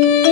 Thank mm -hmm. you.